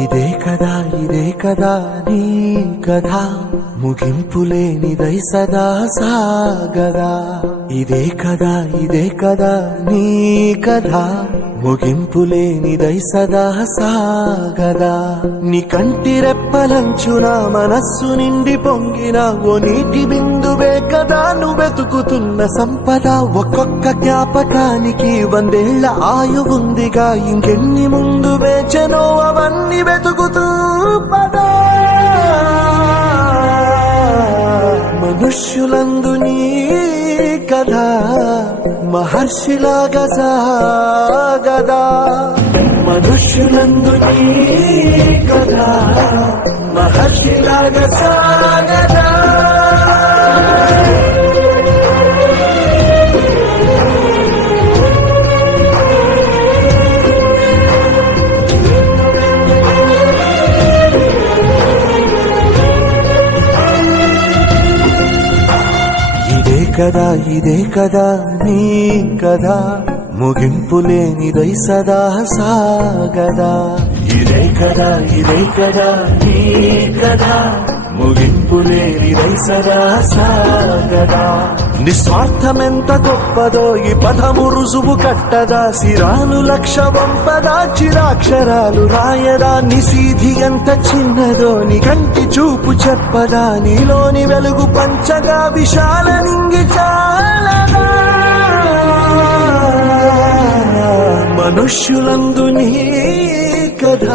ఇదే కదా నీ కథ ముగింపులేనిదై సదా సాగదా. ఇదే కదా నీ కథ ముగింపులేనిదై సదా సాగదా. నీ కంటి రెప్పలంచున మనస్సు నిండి పొంగిన ఓ నీటి బిందువే కదా నువ్వెతుకుతున్న సంపద. ఒక్కొక్క జ్ఞాపకానికి 100 ఏళ్ల ఆయువుందిగా, ఇంకెన్ని ముందు వేచనో అవన్నీ వెతుకుతూ పదా. మనుష్యులందు నీ కథ మహర్షిలాగా సాగదా. మనుష్యులందు నీ కథ మహర్షిలాగా సాగదా. ఇదే కదా నీ కథ ముగింపులేనిదై సదా సాగదా. ఇదే కదా నీ కథ ముగింపులేనిదై సదా సాగదా. నిస్వార్థమెంత గొప్పదో ఈ పదము రుజువు కట్టదా. సిరాలు 1,00,000 వంపదా, చిరాక్షరాలు రాయదా. నిశీధి ఎంత చిన్నదో నీ కంటి చూపు చెప్పదా. నీలోని వెలుగు పంచగా విశాల నింగి చాలదా. మనుష్యులందు నీ కథ